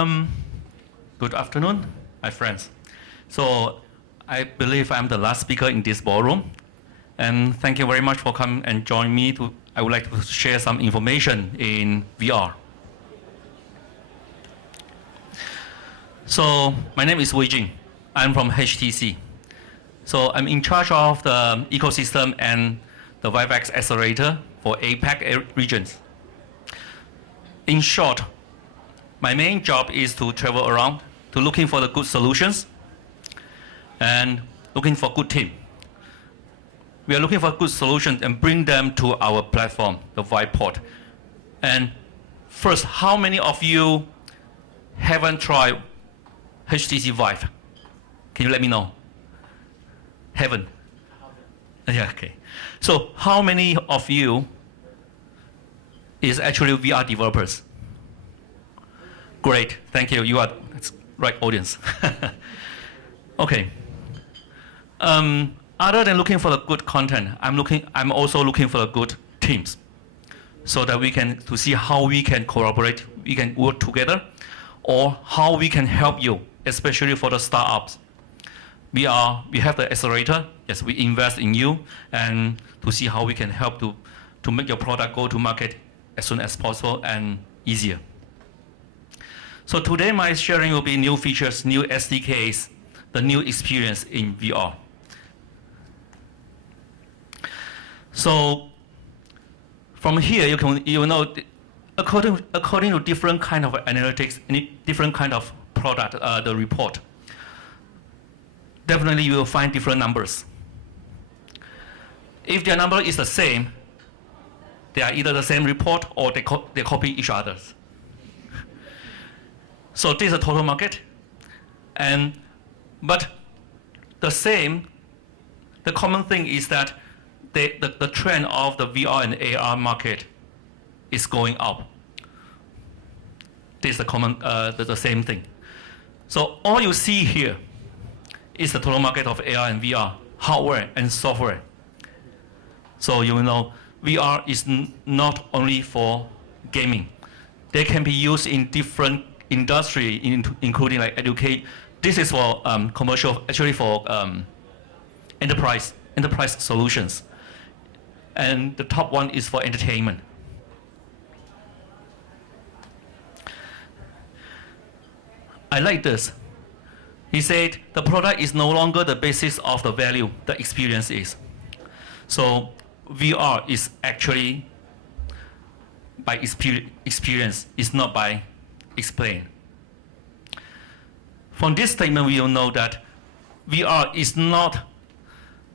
Good afternoon, my friends. So I believe I'm the last speaker in this ballroom. And thank you very much for coming and joining me. I would like to share some information in VR. So my name is Weiging. I'm from HTC. So I'm in charge of the ecosystem and the VIVE X Accelerator for APAC regions. In short, my main job is to travel around to looking for the good solutions and looking for good team. We are looking for good solutions and bring them to our platform, the VIVE port. And first, how many of you haven't tried HTC VIVE? Can you let me know? Haven't? Yeah, okay. So how many of you is actually VR developers? Great, thank you. You are the right audience. Okay. Other than looking for the good content, I'm also looking for the good teams, so that we can to see how we can collaborate, we can work together, or how we can help you, especially for the startups. We have the accelerator. Yes, we invest in you, and to see how we can help to make your product go to market as soon as possible and easier. So today my sharing will be new features, new SDKs, the new experience in VR. So from here you know according to different kind of analytics, different kind of product, the report. Definitely you will find different numbers. If their number is the same, they are either the same report or they copy each other's. So this is a total market, but the common thing is that the trend of the VR and AR market is going up. This is the common, the same thing. So all you see here is the total market of AR and VR, hardware and software. So you know, VR is not only for gaming. They can be used in different industry, including like educate. This is for commercial, actually for enterprise solutions. And the top one is for entertainment. I like this. He said the product is no longer the basis of the value, the experience is. So VR is actually by experience, it's not by explain. From this statement, we will know that VR is not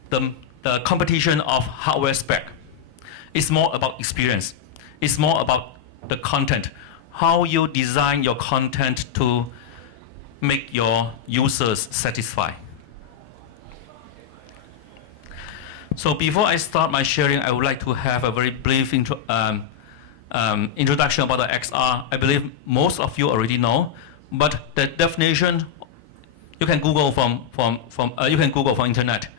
the competition of hardware spec. It's more about experience. It's more about the content, how you design your content to make your users satisfied. So before I start my sharing, I would like to have a very brief introduction about the XR. I believe most of you already know, but the definition you can Google from internet.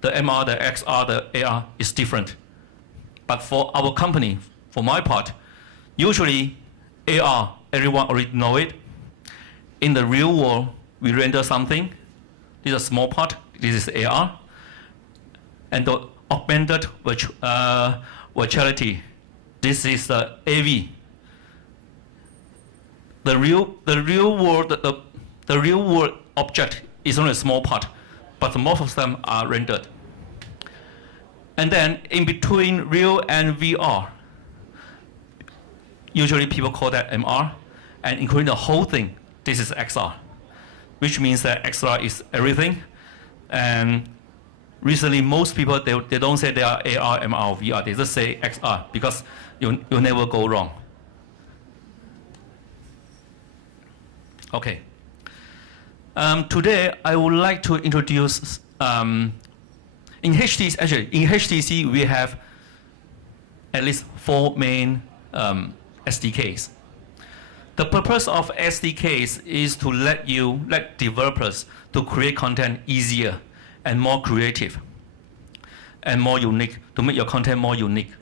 The MR, the XR, the AR is different. But for our company, for my part, usually AR, everyone already know it. In the real world, we render something. This is a small part. This is AR. And the augmented virtuality. This is the AV. The real world object is only a small part, but most of them are rendered. And then in between real and VR, usually people call that MR, and including the whole thing, this is XR, which means that XR is everything. And recently, most people, they don't say they are AR, MR, or VR. They just say XR because you'll never go wrong. Okay. Today, I would like to introduce, in HTC, we have at least 4 main SDKs. The purpose of SDKs is to let developers to create content easier and more creative and more unique, to make your content more unique.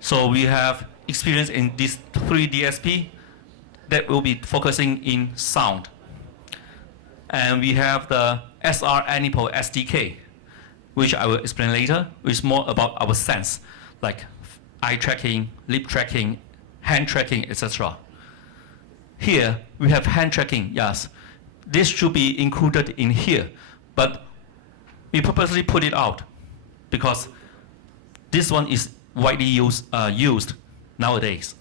So we have experience in these 3 DSP, that will be focusing in sound. And we have the SR Enable SDK, which I will explain later, which is more about our sense, like eye tracking, lip tracking, hand tracking, etc. Here, we have hand tracking, yes. This should be included in here, but we purposely put it out because this one is widely used nowadays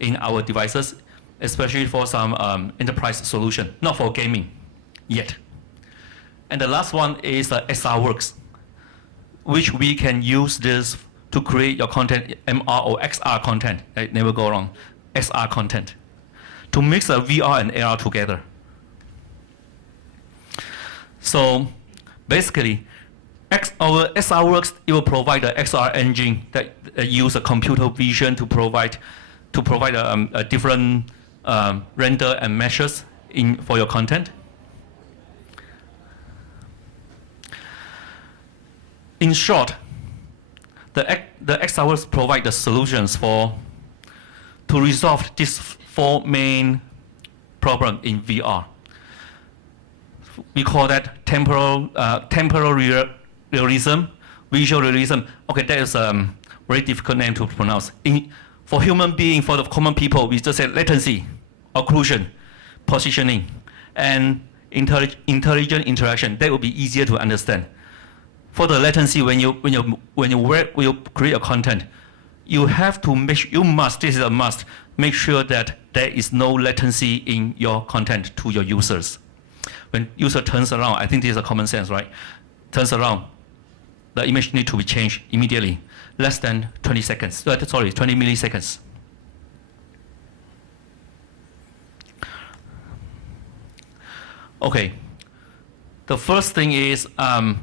in our devices, especially for some enterprise solution, not for gaming yet. And the last one is SRWorks, which we can use this to create your content, MR or XR content, right? Never go wrong, XR content, to mix VR and AR together. So basically, our SRWorks, it will provide an XR engine that use a computer vision to provide a different render and meshes for your content. In short, the XRWorks provide the solutions to resolve these 4 main problems in VR. We call that temporal realism, visual realism. Okay, that is a very difficult name to pronounce. For human beings, for the common people, we just say latency, occlusion, positioning, and intelligent interaction. That will be easier to understand. For the latency, when you create a content, you must, this is a must, make sure that there is no latency in your content to your users. When user turns around, I think this is a common sense, right? Turns around, the image needs to be changed immediately, less than 20 seconds, 20 milliseconds. Okay, the first thing is,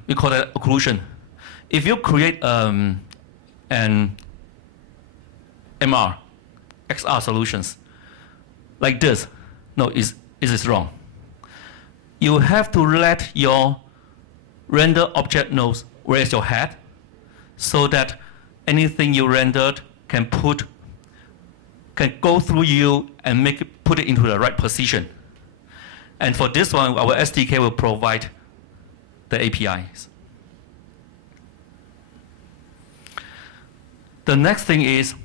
we call that occlusion. If you create an MR, XR solutions, like this, no, it is wrong. You have to let your render object knows where is your head, so that anything you rendered can go through you and put it into the right position. And for this one, our SDK will provide the APIs. The next thing is,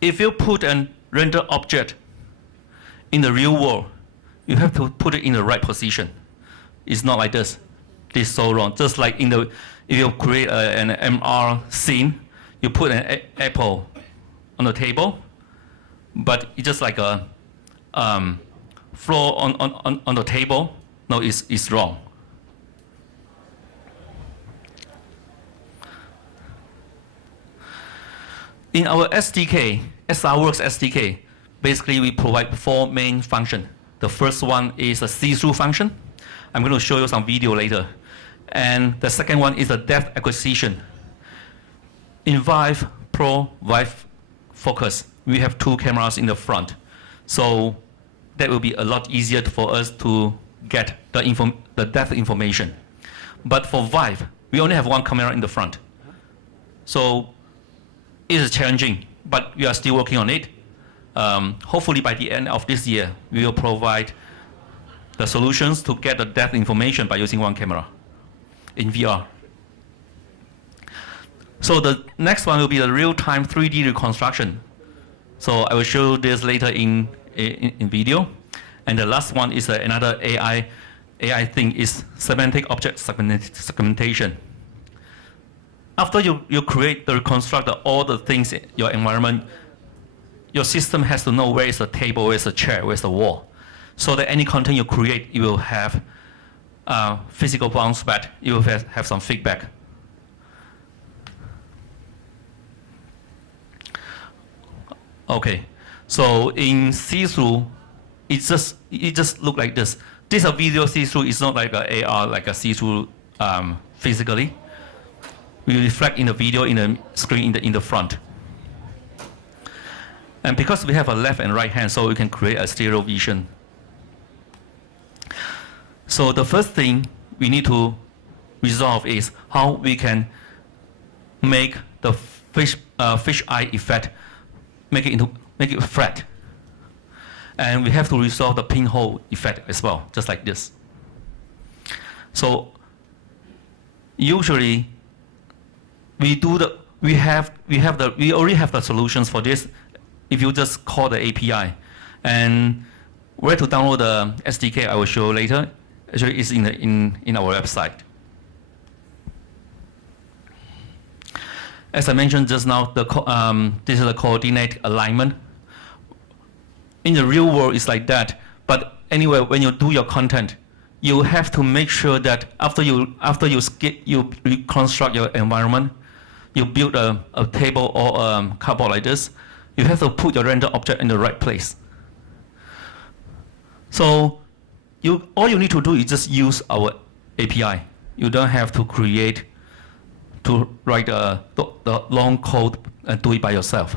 if you put a render object in the real world, you have to put it in the right position. It's not like this. This is so wrong. Just like if you create an MR scene, you put an apple on the table, but it's just like a floor on the table. No, it's wrong. In our SDK, SRWorks SDK, basically we provide 4 main functions. The first one is a see-through function. I'm going to show you some video later. And the second one is a depth acquisition. In VIVE Pro, VIVE Focus, we have 2 cameras in the front. So that will be a lot easier for us to get the depth information. But for VIVE, we only have 1 camera in the front. So it is challenging, but we are still working on it. Hopefully by the end of this year, we will provide the solutions to get the depth information by using 1 camera in VR. So the next one will be the real-time 3D reconstruction. So I will show this later in video. And the last one is another AI thing is semantic object segmentation. After you reconstruct all the things in your environment, your system has to know where is the table, where is the chair, where is the wall. So that any content you create, you will have physical bounce back, you will have some feedback. Okay, so in see-through, it just look like this. This is a video see-through, it's not like a AR, like a see-through physically. We reflect in the video in the screen in the front. And because we have a left and right hand, so we can create a stereo vision. So the first thing we need to resolve is how we can make the fish eye effect, make it flat. And we have to resolve the pinhole effect as well, just like this. So usually we already have the solutions for this if you just call the API. And where to download the SDK, I will show you later. Actually, it's in our website. As I mentioned just now, this is the coordinate alignment. In the real world, it's like that. But anyway, when you do your content, you have to make sure that after you reconstruct your environment, you build a table or a cardboard like this, you have to put your render object in the right place. So all you need to do is just use our API. You don't have to write the long code and do it by yourself.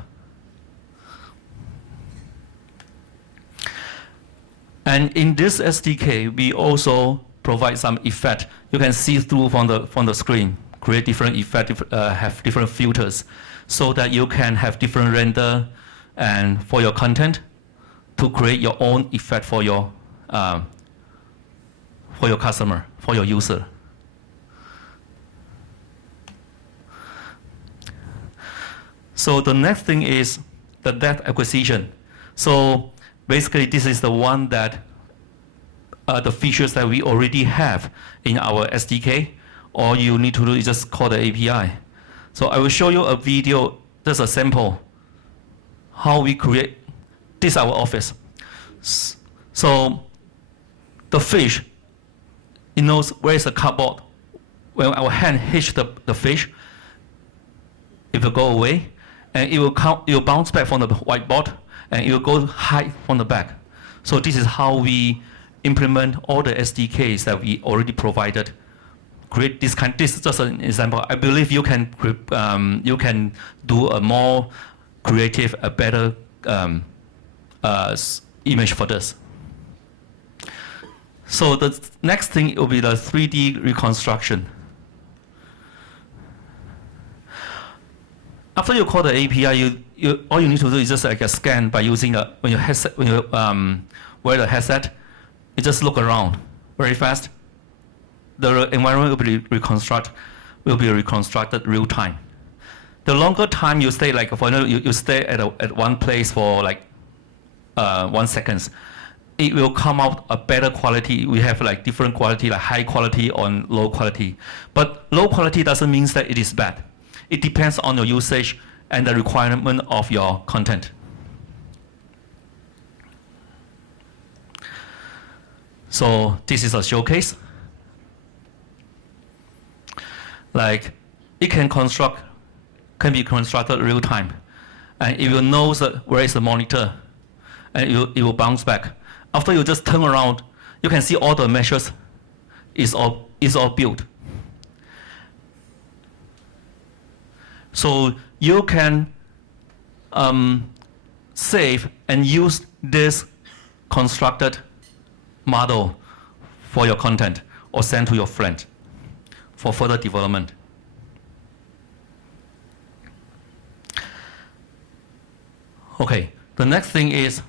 And in this SDK, we also provide some effect. You can see through from the screen, create different effects, have different filters, so that you can have different render and for your content to create your own effect for your customer, for your user. So the next thing is the data acquisition. So basically, this is the one that the features that we already have in our SDK. All you need to do is just call the API. So I will show you a video, just a sample, how we create this our office. So the fish, it knows where is the cardboard. When our hand hits the fish, it will go away, and it will bounce back from the whiteboard, and it will go hide from the back. So this is how we implement all the SDKs that we already provided. Create this kind. This is just an example. I believe you can do a more creative, a better image for this. So the next thing will be the 3D reconstruction. After you call the API, all you need to do is just like a scan by using when you wear the headset, you just look around very fast. The environment will be reconstructed real time. The longer time you stay, like for example, you stay at one place for like 1 second, it will come out a better quality. We have like different quality, like high quality or low quality. But low quality doesn't mean that it is bad. It depends on your usage and the requirement of your content. So this is a showcase. Like it can be constructed real time, and it will know where is the monitor, and it will bounce back. After you just turn around, you can see all the measures is all built. So you can save and use this constructed model for your content or send to your friend for further development. Okay, the next thing is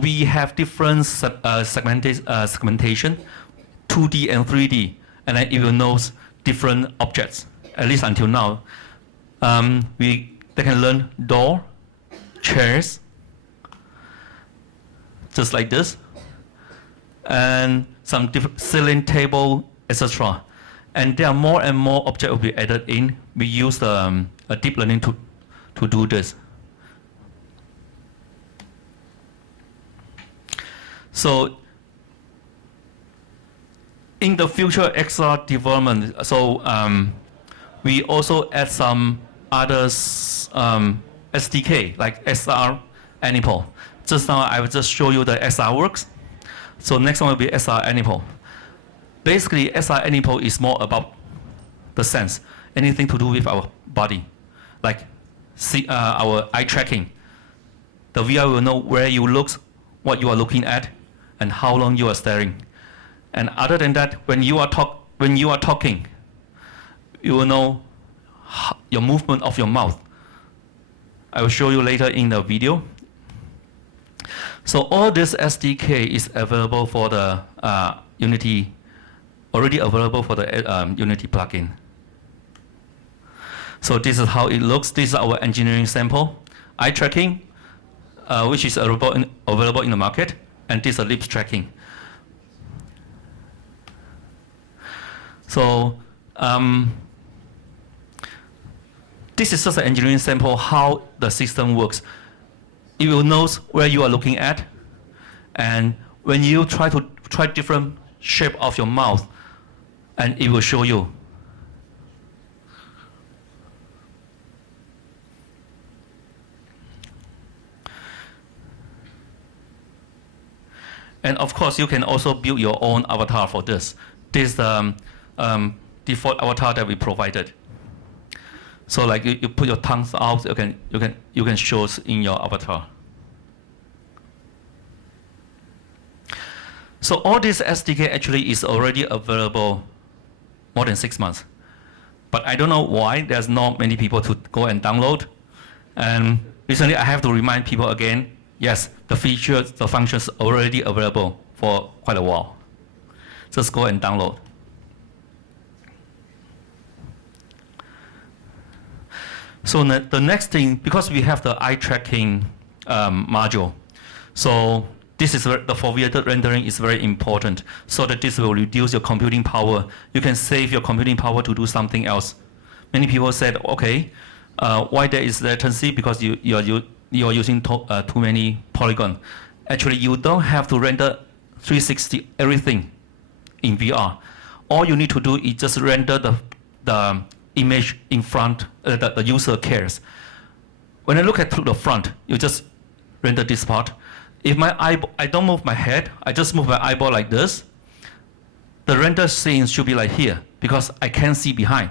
we have different segmentation, 2D and 3D, and then it will know different objects, at least until now. They can learn door, chairs, just like this, and some different ceiling, table, etc. And there are more and more objects will be added in. We use a deep learning to do this. So in the future XR development, so we also add some others SDK like SR Animal. Just now I will just show you the SR works. So next one will be SR Animal. Basically, SR Animal is more about the sense, anything to do with our body, like our eye tracking. The VR will know where you look, what you are looking at, and how long you are staring. And other than that, when you are talking, you will know your movement of your mouth. I will show you later in the video. So all this SDK is available for the Unity, already available for the Unity plugin. So this is how it looks. This is our engineering sample. Eye tracking, which is available in the market, and this is lips tracking. So this is just an engineering sample how the system works. It will know where you are looking at, and when you try different shape of your mouth, and it will show you. And of course, you can also build your own avatar for this. This is the default avatar that we provided. So like you put your tongues out, you can show it in your avatar. So all this SDK actually is already available more than 6 months. But I don't know why there's not many people to go and download. And recently I have to remind people again, yes, the features, the functions are already available for quite a while. Just go and download. So the next thing, because we have the eye tracking module, so this is the foveated rendering is very important, so that this will reduce your computing power. You can save your computing power to do something else. Many people said, okay, why there is latency? Because you are using too many polygons. Actually, you don't have to render 360 everything in VR. All you need to do is just render the image in front that the user cares. When I look at the front, you just render this part. If I don't move my head, I just move my eyeball like this, the render scene should be like here, because I can't see behind.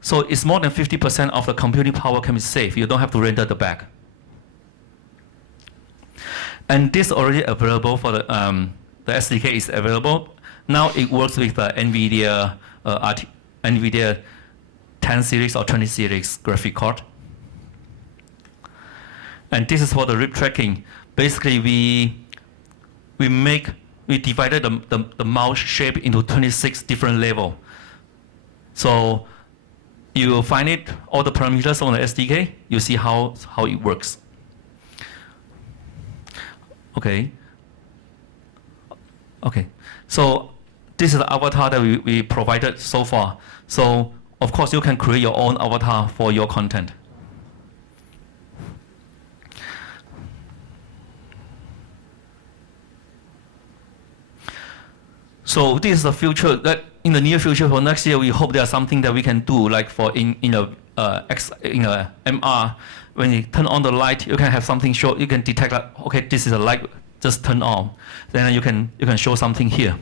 So it's more than 50% of the computing power can be saved. You don't have to render the back. And this already available for the SDK is available. Now it works with the NVIDIA 10 series or 20 series graphic card. And this is for the lip tracking. Basically, we divided the mouse shape into 26 different levels. So you will find it, all the parameters on the SDK, you see how it works. Okay. Okay. So this is the avatar that we provided so far. So of course, you can create your own avatar for your content. So this is the future. That in the near future for next year, we hope there's something that we can do, like for in a MR, when you turn on the light, you can have something show. You can detect that okay, this is a light, just turn on. Then you can show something here.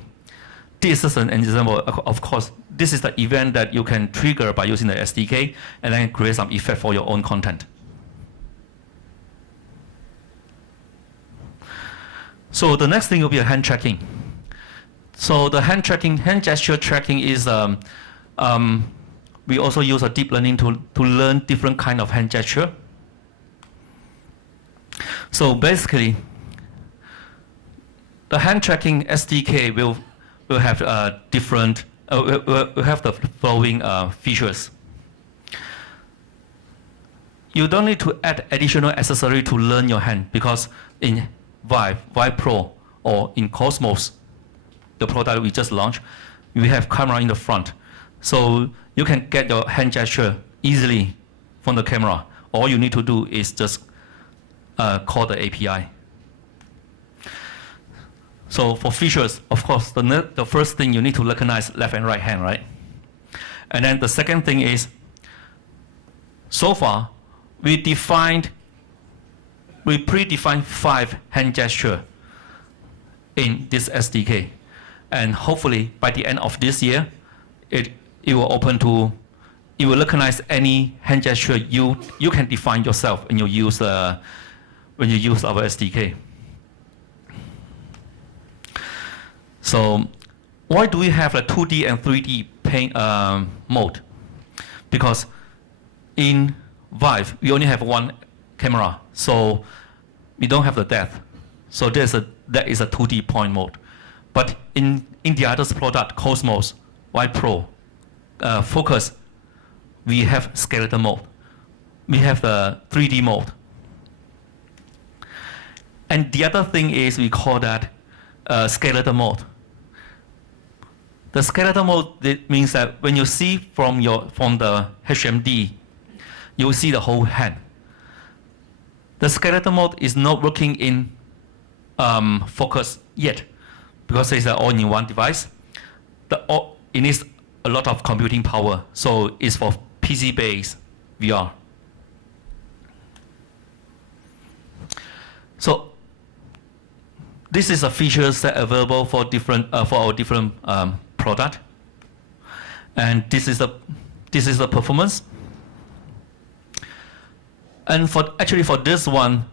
This is an example. Of course, this is the event that you can trigger by using the SDK, and then create some effect for your own content. So the next thing will be a hand tracking. So the hand gesture tracking is, we also use a deep learning to learn different kind of hand gesture. So basically, the hand tracking SDK will have will have the following features. You don't need to add additional accessory to learn your hand, because in VIVE Pro, or in Cosmos, the product we just launched, we have camera in the front. So you can get your hand gesture easily from the camera. All you need to do is just call the API. So for features, of course, the first thing you need to recognize left and right hand, right? And then the second thing is, so far, we predefined 5 hand gesture in this SDK. And hopefully, by the end of this year, it will it will recognize any hand gesture you can define yourself when you use our SDK. So why do we have a 2D and 3D paint mode? Because in VIVE, we only have one camera, so we don't have the depth. So that is a 2D point mode. But in the other product, Cosmos, Vive Pro, Focus, we have skeleton mode. We have the 3D mode. And the other thing is we call that skeleton mode. The skeleton mode, it means that when you see from the HMD, you will see the whole hand. The skeleton mode is not working in Focus yet, because it's an all-in-one device. It needs a lot of computing power, so it's for PC-based VR. So this is a feature set available for our different product, and this is the performance. And for this one,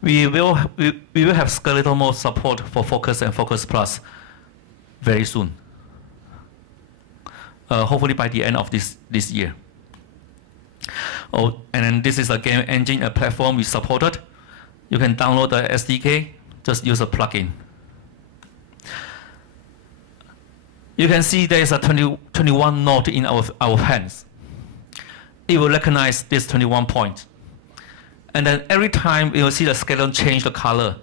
we will have skeletal mode support for Focus and Focus Plus very soon. Hopefully by the end of this year. Oh, and then this is a game engine, a platform we supported. You can download the SDK, just use a plugin. You can see there is a 21 node in our hands. It will recognize this 21 point. And then every time you will see the skeleton change the color,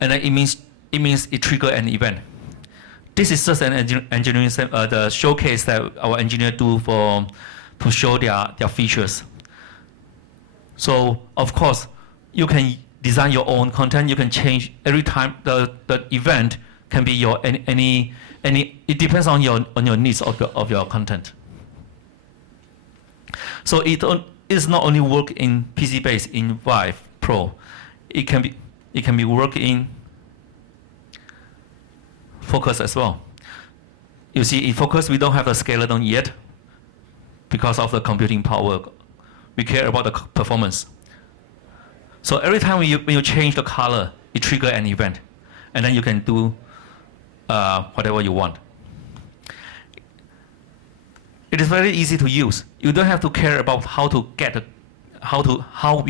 and then it means it trigger an event. This is just an engineering the showcase that our engineer do to show their features. So of course, you can design your own content. You can change every time the event can be your any. It depends on your needs of your content. So it's not only work in PC based in Vive Pro. It can be work in Focus as well. You see, in Focus we don't have the skeleton yet because of the computing power. We care about the performance. So every time when you change the color, it triggers an event, and then you can do whatever you want. It is very easy to use. You don't have to care about how we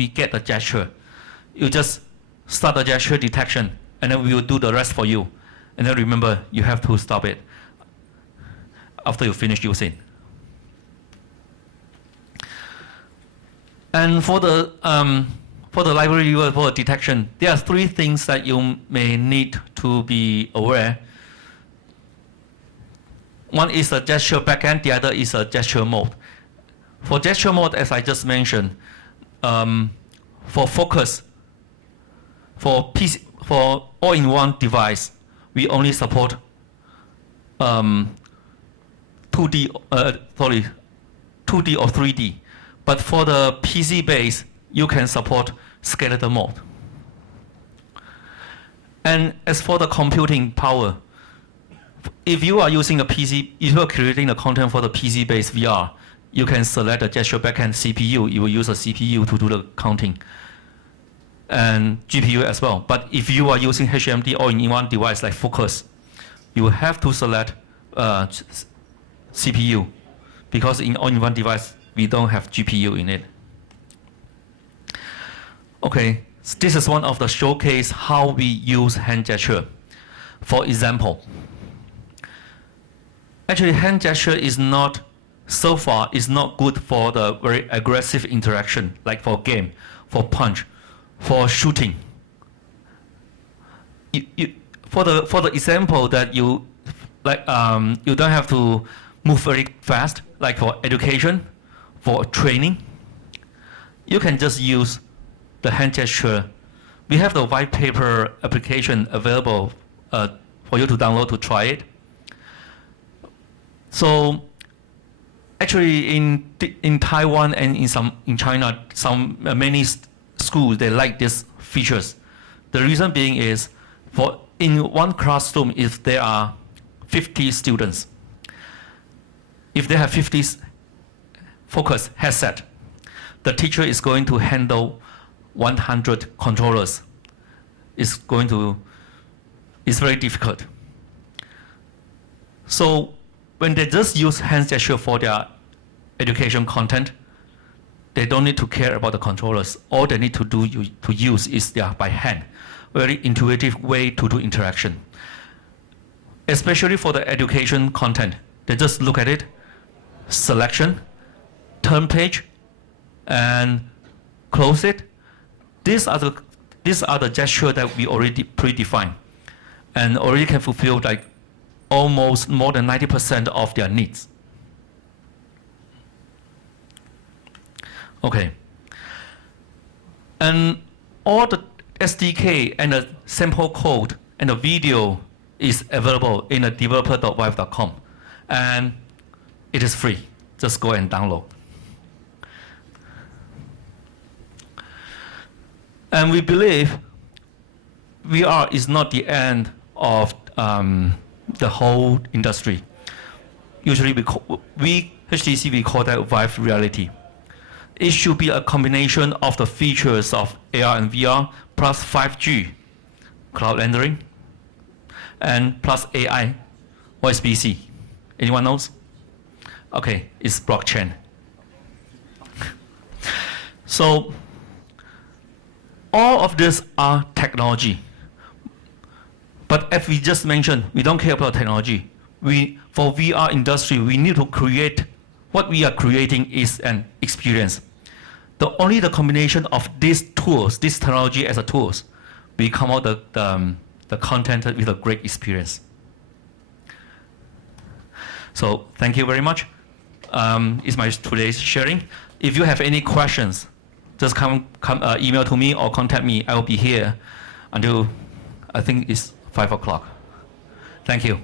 get the gesture. You just start the gesture detection, and then we will do the rest for you. And then remember, you have to stop it after you finish using. And for the library viewer for detection, there are 3 things that you may need to be aware. One is a gesture backend, the other is a gesture mode. For gesture mode, as I just mentioned, for Focus, for all-in-one device, we only support 2D or 3D. But for the PC base, you can support skeleton mode. And as for the computing power, if you are using a PC, if you are creating the content for the PC-based VR, you can select the gesture backend CPU. You will use a CPU to do the counting, and GPU as well. But if you are using HMD all-in-one device like Focus, you will have to select CPU, because in all-in-one device we don't have GPU in it. Okay, so this is one of the showcase how we use hand gesture. For example, actually hand gesture is not, so far, is not good for the very aggressive interaction, like for game, for punch, for shooting. For the example that you don't have to move very fast, like for education, for training, you can just use the hand gesture. We have the white paper application available for you to download to try it. So actually in Taiwan and in China, many schools, they like these features. The reason being is, in one classroom, if there are 50 students, if they have 50 Focus headset, the teacher is going to handle 100 controllers. It's very difficult. So when they just use hand gesture for their education content, they don't need to care about the controllers. All they need to use is by hand. very intuitive way to do interaction. Especially for the education content. They just look at it, selection, turn page, and close it. These are the gestures that we already predefined and already can fulfill like almost more than 90% of their needs. Okay. And all the SDK and the sample code and the video is available in the developer.vive.com. And it is free. Just go and download. And we believe VR is not the end of the whole industry. Usually we HTC, we call that Vive reality. It should be a combination of the features of AR and VR plus 5G, cloud rendering, and plus AI, USB-C. Anyone knows? Okay, it's blockchain. So all of these are technology. But as we just mentioned, we don't care about technology. For VR industry, we need to create, what we are creating is an experience. Only the combination of these tools, this technology as a tools, we come out the content with a great experience. So thank you very much. It's my today's sharing. If you have any questions, just come email to me or contact me. I will be here until I think it's 5 o'clock. Thank you.